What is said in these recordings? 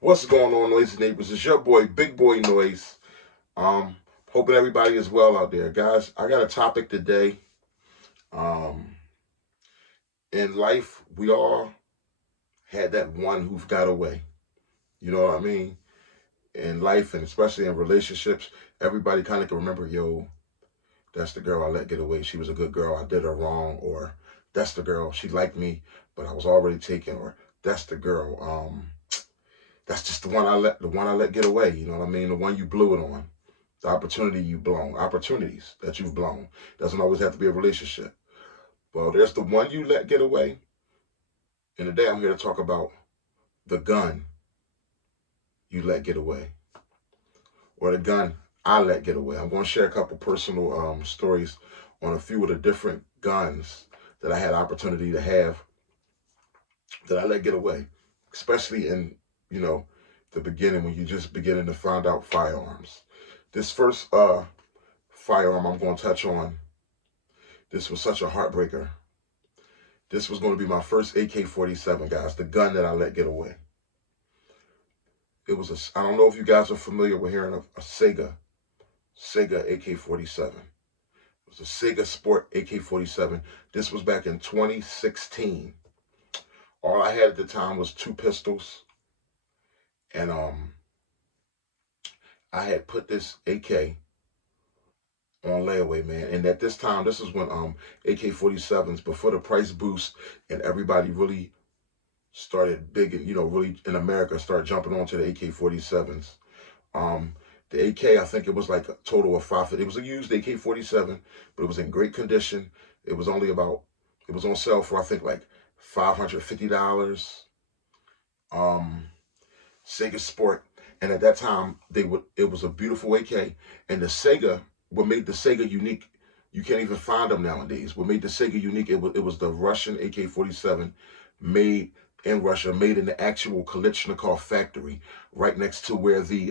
What's going on, Noisy Neighbors? It's your boy, Big Boy Noise. Um, Hoping everybody is well out there, guys. I got a topic today. Um, in life, we all had that one who got away. You know what I mean? In life, and especially in relationships, everybody kind of can remember, yo, that's the girl I let get away. She was a good girl. I did her wrong, or that's the girl. She liked me, but I was already taken, or that's the girl. That's just the one I let get away. You know what I mean? The one you blew it on. The opportunity you've blown, opportunities that you've blown. Doesn't always have to be a relationship. Well, there's the one you let get away. And today I'm here to talk about the gun you let get away, or the gun I let get away. I'm going to share a couple personal stories on a few of the different guns that I had opportunity to have that I let get away, especially in you know the beginning when you just beginning to find out firearms. This first firearm I'm going to touch on. This was such a heartbreaker. This was going to be my first AK-47, guys, the gun that I let get away. I don't know if you guys are familiar with hearing of a Sega AK-47. It was a Sega Sport AK-47. This was back in 2016. All I had at the time was two pistols, and I had put this AK on layaway, man. And at this time, this is when AK-47s, before the price boost and everybody really started big, and really in America started jumping onto the AK-47s. Um, the AK, I think it was like a total of five. It was a used AK-47, but it was in great condition. It was only about. It was on sale for I think like $550. Um, Sega Sport, and at that time they would. It was a beautiful AK, and the Sega. What made the Sega unique? You can't even find them nowadays. What made the Sega unique? It was the Russian AK-47 made in Russia, made in the actual Kalashnikov factory, right next to where the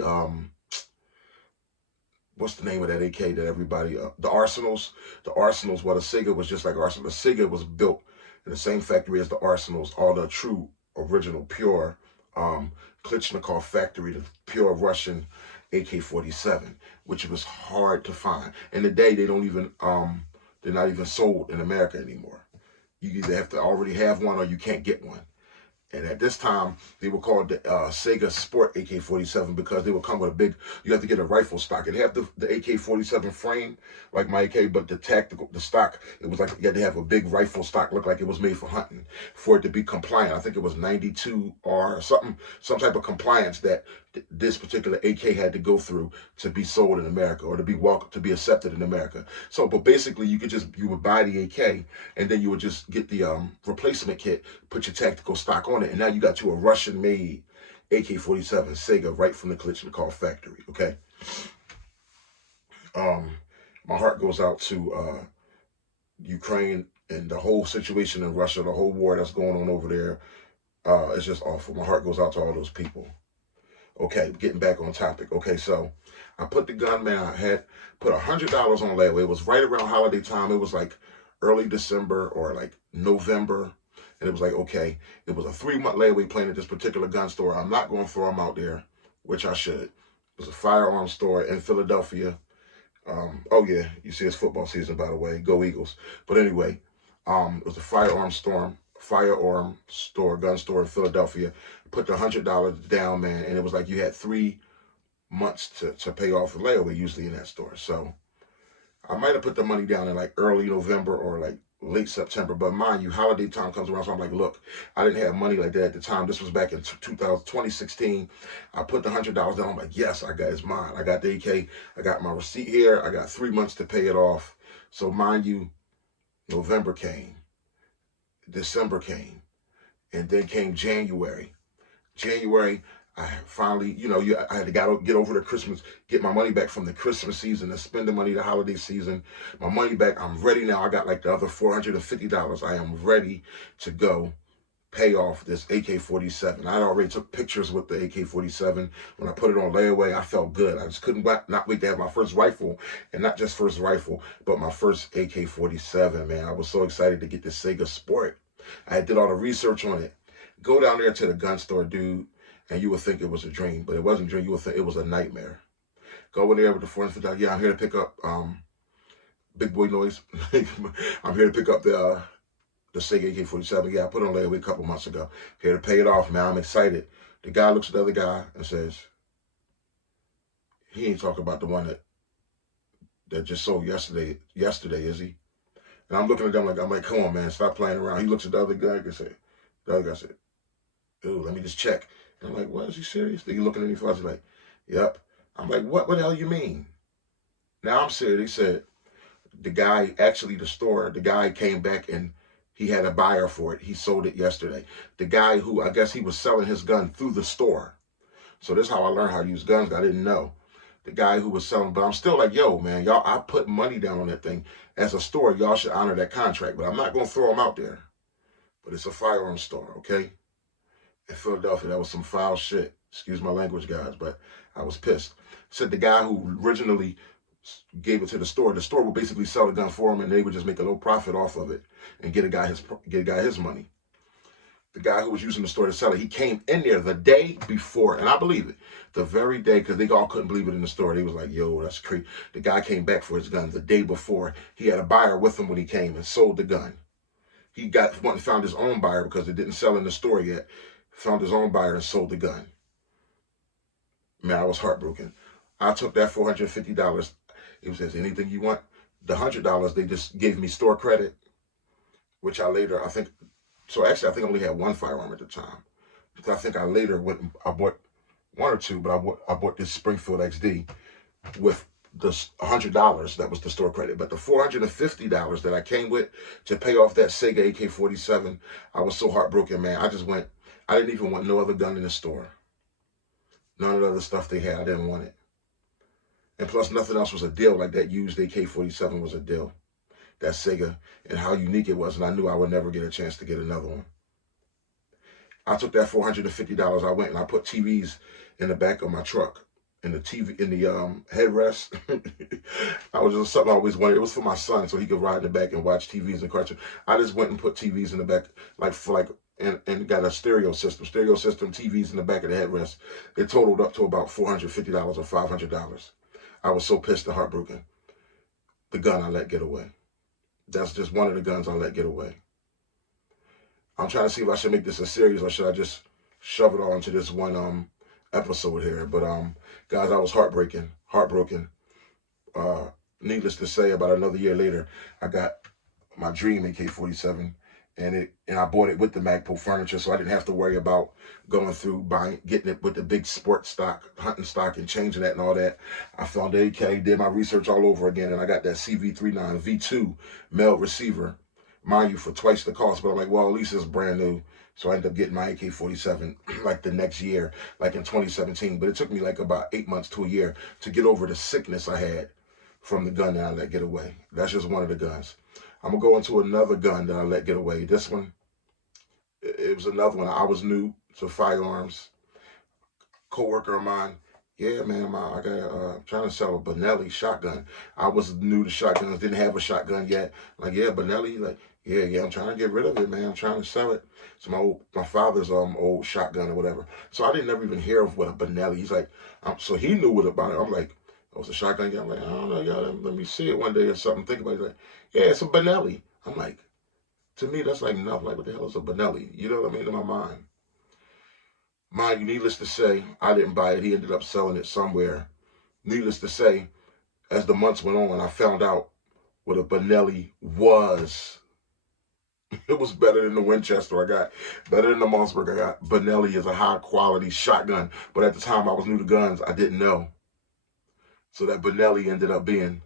what's the name of that AK that everybody the Arsenals, the Arsenals. Well, the Sega was just like Arsenal. The Sega was built in the same factory as the Arsenals, all the true original pure Kalashnikov factory, the pure Russian AK-47, which was hard to find. And today they don't even they're not even sold in America anymore. You either have to already have one or you can't get one. And at this time, they were called the Sega Sport AK-47 because they would come with a big. You have to get a rifle stock. It had the AK-47 frame like my AK, but the stock, it was like you had to have a big rifle stock, look like it was made for hunting, for it to be compliant. I think it was 92R or something, some type of compliance that this particular AK had to go through to be sold in America or to be welcome to be accepted in America. So, but basically, you would buy the AK and then you would just get the replacement kit, put your tactical stock on it, and now you got you a Russian-made AK-47 Sega right from the Kalashnikov factory. Okay, um, my heart goes out to Ukraine and the whole situation in Russia, the whole war that's going on over there. It's just awful. My heart goes out to all those people. Okay, getting back on topic. Okay, so I put the gun, man. I had put $100 on layaway. It was right around holiday time. It was like early December or like November. And it was like, okay, it was a 3-month layaway playing at this particular gun store. I'm not going to throw them out there, which I should. It was a firearm store in Philadelphia. Oh, yeah, you see it's football season, by the way. Go Eagles. But anyway, it was a firearm store, gun store in Philadelphia. Put the $100 down, man, and it was like you had 3 months to pay off the layaway usually in that store. So I might have put the money down in like early November or like late September. But mind you, holiday time comes around. So I'm like, look, I didn't have money like that at the time. This was back in 2016. I put the $100 down. I'm like, yes, I got it's mine. I got the AK. I got my receipt here. I got 3 months to pay it off. So mind you, November came, December came, and then came January. January, I finally, I had to get over the Christmas, get my money back from the Christmas season, the spending money, the holiday season. My money back. I'm ready now. I got like the other $450. I am ready to go pay off this AK-47. I already took pictures with the AK-47. When I put it on layaway, I felt good. I just couldn't not wait to have my first rifle, and not just first rifle, but my first AK-47, man. I was so excited to get this Sega Sport. I did all the research on it. Go down there to the gun store, dude. and you would think it was a dream, but it wasn't a dream. You would think it was a nightmare. Go in there with the $450. Yeah, I'm here to pick up Big Boy Noise. I'm here to pick up the Sega AK-47. Yeah, I put it on layaway a couple months ago. Here to pay it off, man. I'm excited. The guy looks at the other guy and says, he ain't talking about the one that just sold yesterday, is he? And I'm looking at them I'm like, come on, man, stop playing around. He looks at the other guy and said, the other guy said, ooh, let me just check. And I'm like, what, is he serious? Then he looking at me fuzzy like, yep. I'm like, what the hell you mean? Now I'm serious. He said, the guy, actually the guy came back and he had a buyer for it. He sold it yesterday. The guy who, I guess he was selling his gun through the store. So this is how I learned how to use guns. I didn't know. The guy who was selling, but I'm still like, yo, man, y'all, I put money down on that thing. As a store, y'all should honor that contract, but I'm not going to throw them out there. But it's a firearms store, okay? In Philadelphia, that was some foul shit. Excuse my language, guys, but I was pissed. Said the guy who originally gave it to the store would basically sell the gun for him, and they would just make a low profit off of it and get a guy his money. The guy who was using the store to sell it, he came in there the day before, and I believe it, the very day, because they all couldn't believe it in the store. They was like, yo, that's crazy. The guy came back for his gun the day before. He had a buyer with him when he came and sold the gun. He went and found his own buyer because it didn't sell in the store yet. Found his own buyer and sold the gun. Man, I was heartbroken. I took that $450. It was, anything you want? The $100, they just gave me store credit, which I later, I think I only had one firearm at the time. I think I later I bought one or two, but I bought this Springfield XD with the $100 that was the store credit. But the $450 that I came with to pay off that Sega AK-47, I was so heartbroken, man. I didn't even want no other gun in the store. None of the other stuff they had, I didn't want it. And plus, nothing else was a deal. Like that used AK-47 was a deal. That Sega, and how unique it was, and I knew I would never get a chance to get another one. I took that $450. I went and I put TVs in the back of my truck, in the headrest. I was just something I always wanted. It was for my son, so he could ride in the back and watch TVs and cartoons. I just went and put TVs in the back, and got a stereo system, TVs in the back of the headrest. It totaled up to about $450 or $500. I was so pissed and heartbroken. The gun I let get away. That's just one of the guns I let get away. I'm trying to see if I should make this a series or should I just shove it all into this one episode here. But guys, I was heartbroken. Needless to say, about another year later, I got my dream AK-47, and I bought it with the Magpul furniture, so I didn't have to worry about going through getting it with the big sports stock, hunting stock, and changing that and all that. I found the AK, did my research all over again, and I got that CV39 V2 male receiver, mind you, for twice the cost. But I'm like, well, at least it's brand new. So I ended up getting my AK-47 like the next year, like in 2017. But it took me like about 8 months to a year to get over the sickness I had from the gun that I let get away. That's just one of the guns. I'm going to go into another gun that I let get away. This one, it was another one. I was new to firearms. Co-worker of mine, yeah, man, I got trying to sell a Benelli shotgun. I was new to shotguns, didn't have a shotgun yet. Like, yeah, Benelli, like, yeah, I'm trying to get rid of it, man. I'm trying to sell it. It's my father's old shotgun or whatever. So I didn't ever even hear of what a Benelli. He's like, so he knew what about it. I'm like, oh, it's a shotgun. I'm like, I don't know, y'all. Let me see it one day or something. Think about it. Like, yeah, it's a Benelli. I'm like, to me, that's like nothing. Like, what the hell is a Benelli? You know what I mean? In my mind. Mind you, needless to say, I didn't buy it. He ended up selling it somewhere. Needless to say, as the months went on, I found out what a Benelli was. It was better than the Winchester I got, better than the Mossberg I got. Benelli is a high quality shotgun, but at the time I was new to guns, I didn't know. So that Benelli ended up being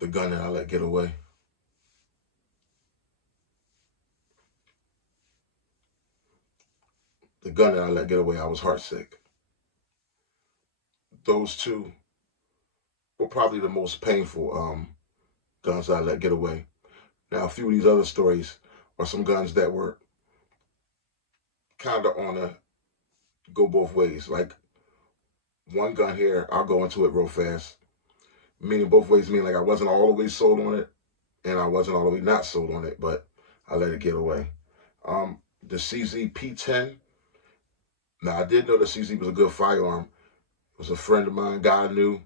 the gun that I let get away. The gun that I let get away, I was heartsick. Those two were probably the most painful guns that I let get away. Now, a few of these other stories are some guns that were kind of on a go both ways. Like one gun here, I'll go into it real fast. Meaning both ways, meaning like I wasn't all the way sold on it, and I wasn't all the way not sold on it, but I let it get away. The CZ P10, Now, I did know that CZ was a good firearm. It was a friend of mine, guy I knew.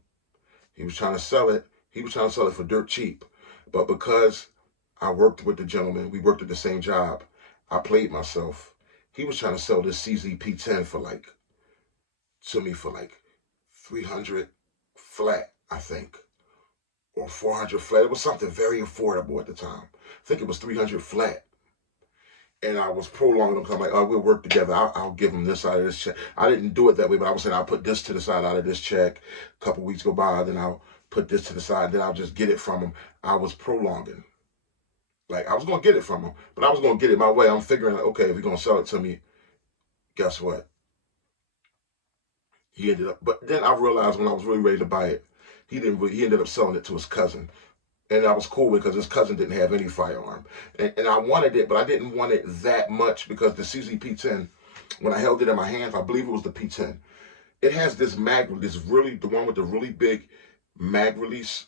He was trying to sell it. He was trying to sell it for dirt cheap. But because I worked with the gentleman, we worked at the same job, I played myself. He was trying to sell this CZ P10 to me for like 300 flat, I think, or 400 flat. It was something very affordable at the time. I think it was 300 flat. And I was prolonging them. I'm like, oh, we'll work together. I'll give him this side of this check. I didn't do it that way, but I was saying I'll put this to the side out of this check. A couple weeks go by, then I'll put this to the side, then I'll just get it from him. I was prolonging. Like, I was going to get it from him, but I was going to get it my way. I'm figuring, like, okay, if you're going to sell it to me, guess what? He ended up, but then I realized when I was really ready to buy it, he ended up selling it to his cousin. And I was cool with it because his cousin didn't have any firearm. And I wanted it, but I didn't want it that much because the CZ-P10, when I held it in my hands, I believe it was the P10. It has this the one with the really big mag release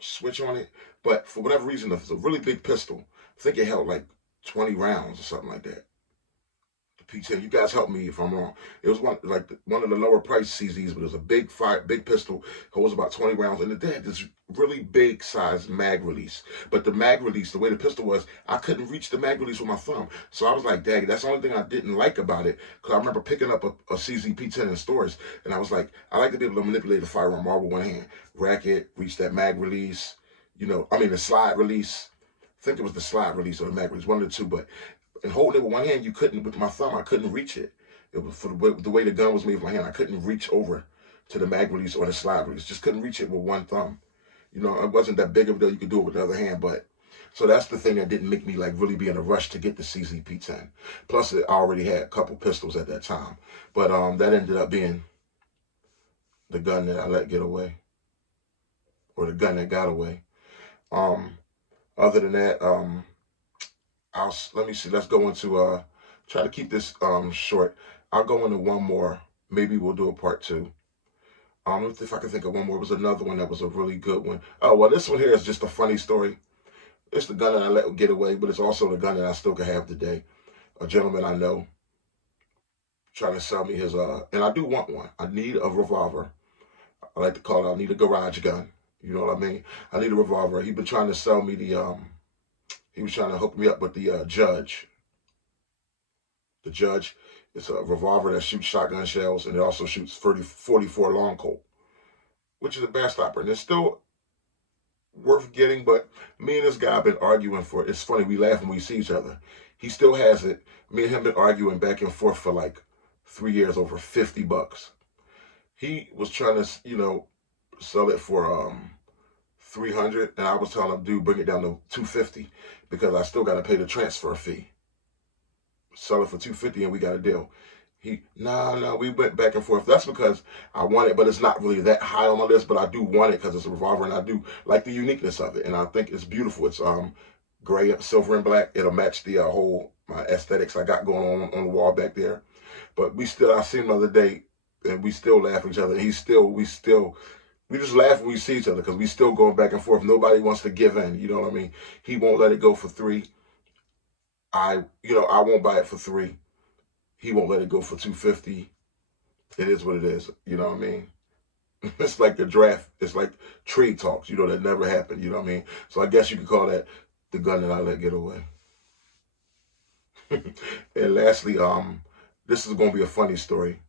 switch on it. But for whatever reason, it's a really big pistol. I think it held like 20 rounds or something like that. P10. You guys help me if I'm wrong. It was one of the lower price CZs, but it was a big pistol, holds about 20 rounds, and it had this really big size mag release. But the mag release, the way the pistol was, I couldn't reach the mag release with my thumb. So I was like, dang, that's the only thing I didn't like about it. Because I remember picking up a CZ P10 in stores, and I was like, I like to be able to manipulate the firearm all with one hand. Rack it, reach that mag release, the slide release. I think it was the slide release or the mag release, one of the two, but and holding it with one hand, you couldn't, with my thumb, I couldn't reach it. It was for the way the gun was made with my hand, I couldn't reach over to the mag release or the slide release. Just couldn't reach it with one thumb. It wasn't that big of a deal. You could do it with the other hand, but so that's the thing that didn't make me like really be in a rush to get the CZ-P10. Plus, I already had a couple pistols at that time, but that ended up being the gun that I let get away, or the gun that got away. Um, Other than that, let me see. Let's go into try to keep this short. I'll go into one more. Maybe we'll do a part two. If I can think of one more, it was another one that was a really good one. Oh well, this one here is just a funny story. It's the gun that I let get away, but it's also the gun that I still can have today. A gentleman I know trying to sell me his and I do want one. I need a revolver. I like to call it. I need a garage gun. You know what I mean? I need a revolver. He been trying to sell me the. He was trying to hook me up with the Judge. The Judge, it's a revolver that shoots shotgun shells, and it also shoots 44 long Colt, which is a bad stopper. And it's still worth getting, but me and this guy have been arguing for it. It's funny, we laugh when we see each other. He still has it. Me and him been arguing back and forth for like 3 years over $50. He was trying to, sell it for 300, and I was telling him, dude, bring it down to 250 because I still got to pay the transfer fee. Sell it for 250 and we got a deal. No, we went back and forth. That's because I want it, but it's not really that high on my list, but I do want it because it's a revolver and I do like the uniqueness of it. And I think it's beautiful. It's gray, silver, and black. It'll match the my aesthetics I got going on the wall back there. But I seen him the other day and we still laugh at each other. We just laugh when we see each other because we still going back and forth. Nobody wants to give in. You know what I mean? He won't let it go for 3. I won't buy it for 3. He won't let it go for 250. It is what it is. You know what I mean? It's like the draft. It's like trade talks, that never happened. You know what I mean? So I guess you could call that the gun that I let get away. And lastly, this is going to be a funny story.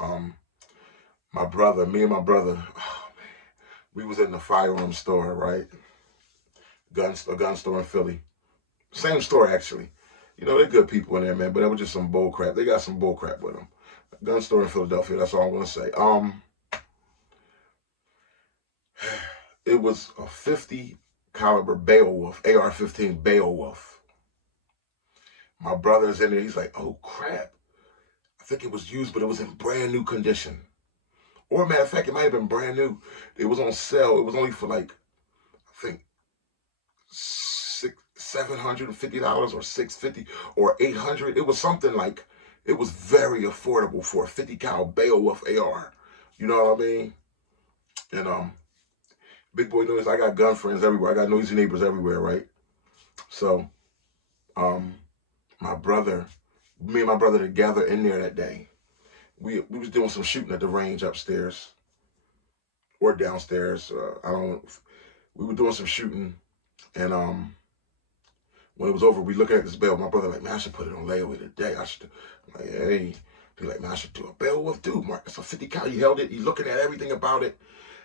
Me and my brother, oh man, we was in the firearm store, right? A gun store in Philly. Same story, actually. They're good people in there, man, but that was just some bull crap. They got some bull crap with them. Gun store in Philadelphia, that's all I'm going to say. It was a 50 caliber Beowulf, AR-15 Beowulf. My brother's in there. He's like, oh, crap. I think it was used, but it was in brand new condition. Or, matter of fact, it might have been brand new. It was on sale. It was only for like, I think, $750 or $650 or $800. It was something like, it was very affordable for a 50 cal Beowulf AR. You know what I mean? And big boy noise. I got gun friends everywhere. I got noisy neighbors everywhere, right? So, my brother Me and my brother together in there that day. We was doing some shooting at the range upstairs or downstairs. I don't. We were doing some shooting, and when it was over, we looking at this bell. My brother like, man, I should put it on layaway today. I should. I'm like, hey. He like, man, I should do a Beowulf, dude. Mark, it's a 50 cal. He held it. He looking at everything about it.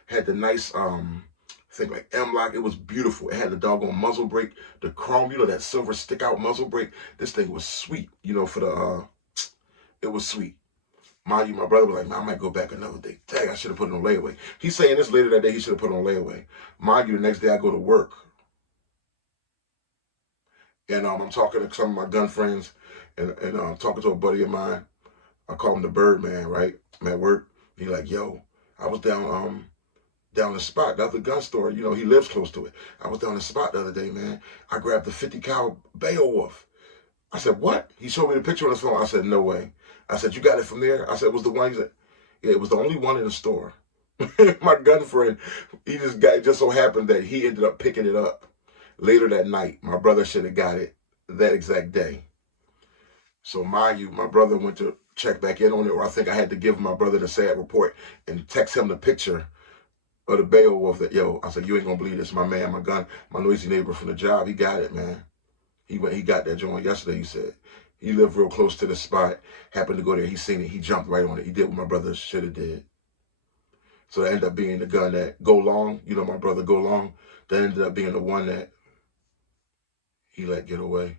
Had the nice thing like M-Lock. It was beautiful. It had the doggone muzzle brake, the chrome, that silver stick out muzzle brake. This thing was sweet, for the it was sweet. Mind you, my brother was like, man, I might go back another day. Dang, I should have put it on layaway. He's saying this later that day he should have put it on layaway. Mind you, the next day I go to work. And I'm talking to some of my gun friends and I'm talking to a buddy of mine. I call him the Birdman, right? I'm at work. He like, yo, I was down the spot, the other gun store. He lives close to it. I was down the spot the other day, man. I grabbed the 50 cal Beowulf. I said, what? He showed me the picture on his phone. I said, no way. I said, you got it from there? I said, it was the one. He said, yeah, it was the only one in the store. My gun friend, it just so happened that he ended up picking it up later that night. My brother should have got it that exact day. So mind you, my brother went to check back in on it, or I think I had to give my brother the sad report and text him the picture of the Beowulf that, yo, I said, you ain't gonna believe this. My man, my noisy neighbor from the job, he got it, man. He got that joint yesterday, he said. He lived real close to the spot, happened to go there, he seen it, he jumped right on it. He did what my brother should have did. So that ended up being the gun that Go Long, my brother Go Long, that ended up being the one that he let get away.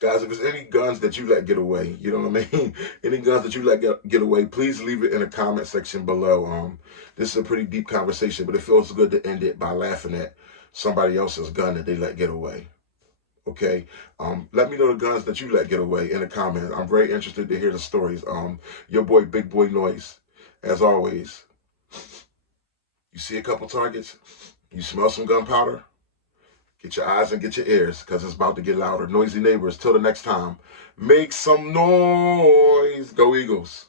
Guys, if there's any guns that you let get away, you know what I mean? Any guns that you let get away, please leave it in the comment section below. This is a pretty deep conversation, but it feels good to end it by laughing at somebody else's gun that they let get away. Okay? Let me know the guns that you let get away in the comments. I'm very interested to hear the stories. Your boy, Big Boy Noise, as always. You see a couple targets? You smell some gunpowder? Get your eyes and get your ears, because it's about to get louder. Noisy neighbors, till the next time, make some noise. Go Eagles.